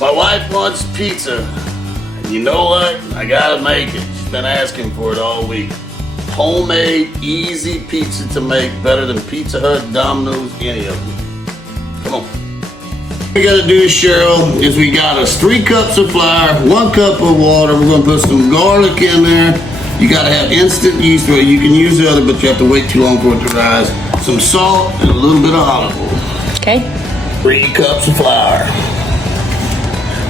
My wife wants pizza. And you know what? I gotta make it. She's been asking for it all week. Homemade, easy pizza to make, better than Pizza Hut, Domino's, any of them. Come on. What we gotta do, Cheryl, is we got us 3 cups of flour, 1 cup of water. We're gonna put some garlic in there. You gotta have instant yeast, or you can use the other, but you have to wait too long for it to rise. Some salt and a little bit of olive oil. Okay. 3 cups of flour.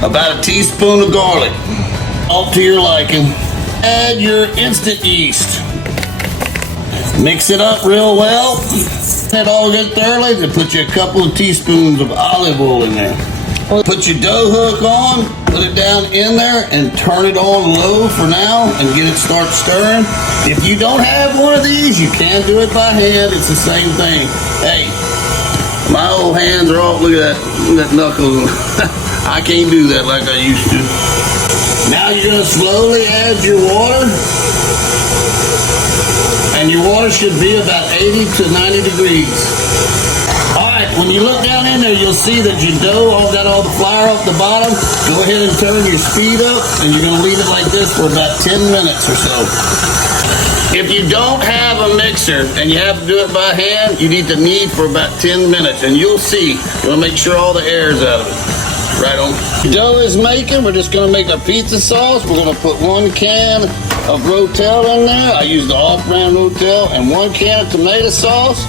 About a teaspoon of garlic. All to your liking. Add your instant yeast. Mix it up real well. It all good thoroughly. Then put you a couple of teaspoons of olive oil in there. Put your dough hook on, put it down in there, and turn it on low for now, and get it start stirring. If you don't have one of these, you can do it by hand. It's the same thing. Hey, my old hands are all, look at that knuckles. I can't do that like I used to. Now you're gonna slowly add your water. And your water should be about 80 to 90 degrees. All right, when you look down in there, you'll see that your dough all got all the flour off the bottom. Go ahead and turn your speed up, and you're gonna leave it like this for about 10 minutes or so. If you don't have a mixer and you have to do it by hand, you need to knead for about 10 minutes, and you'll see. You wanna make sure all the air is out of it. Right on. Dough is making. We're just gonna make our pizza sauce. We're gonna put 1 can of Rotel in there. I use the off-brand Rotel, and 1 can of tomato sauce.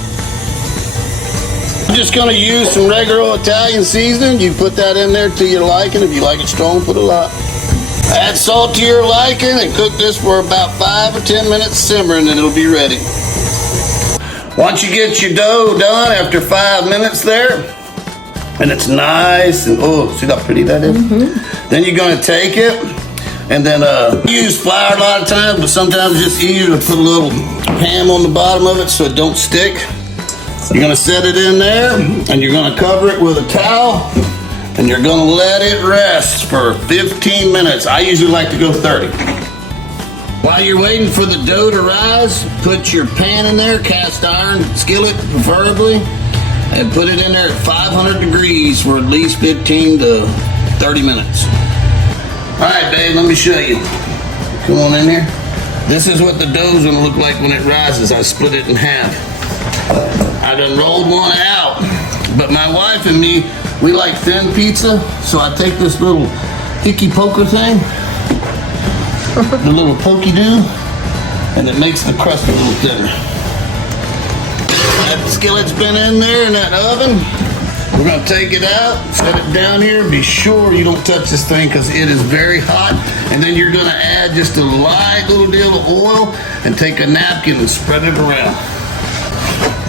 I'm just gonna use some regular Italian seasoning. You put that in there to your liking. If you like it strong, put a lot. Add salt to your liking and cook this for about 5 or 10 minutes simmering, and it'll be ready. Once you get your dough done after 5 minutes there, and it's nice, and oh, see how pretty that is? Then you're gonna take it, and then use flour a lot of times, but sometimes it's just easier to put a little ham on the bottom of it so it don't stick. You're gonna set it in there, and you're gonna cover it with a towel, and you're gonna let it rest for 15 minutes. I usually like to go 30. While you're waiting for the dough to rise, put your pan in there, cast iron skillet preferably, and put it in there at 500 degrees for at least 15 to 30 minutes. All right, babe, let me show you. Come on in here. This is what the dough's gonna look like when it rises. I split it in half. I done rolled one out, but my wife and me, we like thin pizza, so I take this little hickey poker thing, the little pokey-do, and it makes the crust a little thinner. That skillet's been in there in that oven. We're gonna take it out, set it down here. Be sure you don't touch this thing because it is very hot. And then you're gonna add just a light little deal of oil and take a napkin and spread it around.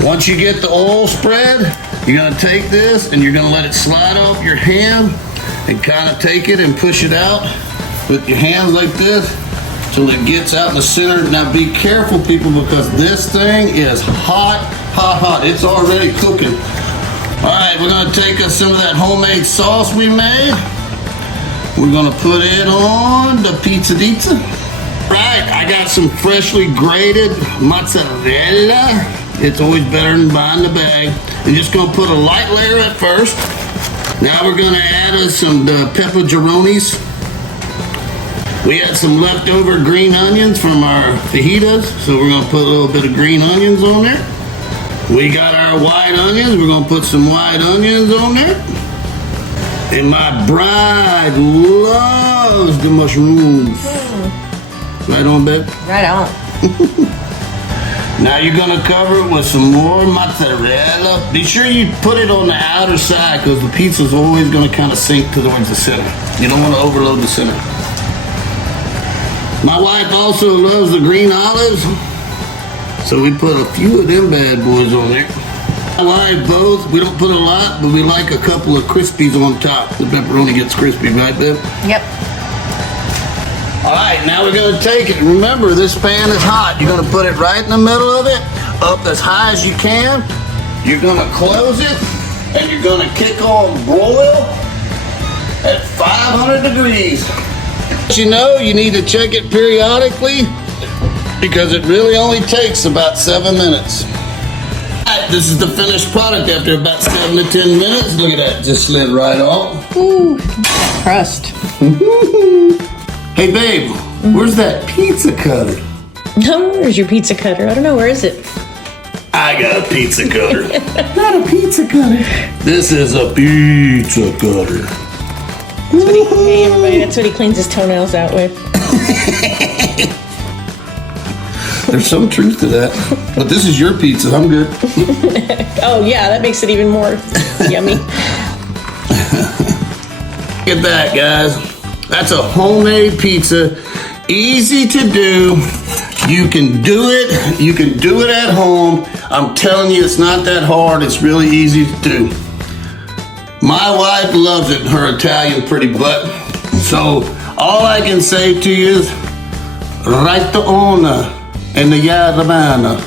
Once you get the oil spread, you're gonna take this and you're gonna let it slide off your hand and kind of take it and push it out with your hands like this till it gets out in the center. Now be careful, people, because this thing is hot, hot, hot. It's already cooking. All right, we're gonna take us some of that homemade sauce we made. We're gonna put it on the pizza. Right, I got some freshly grated mozzarella. It's always better than buying the bag. We're just gonna put a light layer at first. Now we're gonna add us some pepperonis. We had some leftover green onions from our fajitas, so we're gonna put a little bit of green onions on there. We got our white onions. We're gonna put some white onions on there. And my bride loves the mushrooms. Right on, babe? Right on. Now you're gonna cover it with some more mozzarella. Be sure you put it on the outer side because the pizza's always gonna kind of sink towards the center. You don't want to overload the center. My wife also loves the green olives, so we put a few of them bad boys on there. My wife both, we don't put a lot, but we like a couple of crispies on top. The pepperoni gets crispy, right, babe? Yep. All right, now we're gonna take it. Remember, this pan is hot. You're gonna put it right in the middle of it, up as high as you can. You're gonna close it, and you're gonna kick on broil at 500 degrees. You know, you need to check it periodically because it really only takes about 7 minutes. All right, this is the finished product after about 7 to 10 minutes. Look at that, just slid right off. Ooh. crust. Hey, babe, where's that pizza cutter? Where's your pizza cutter? I don't know. Where is it? I got a pizza cutter. Not a pizza cutter. This is a pizza cutter. Hey, everybody, that's what he cleans his toenails out with. There's some truth to that. But this is your pizza. I'm good. Oh, yeah, that makes it even more yummy. Look at that, guys. That's a homemade pizza. Easy to do. You can do it. You can do it at home. I'm telling you, it's not that hard. It's really easy to do. My wife loves it, her Italian pretty butt. So all I can say to you is, right the owner and the Yadamana.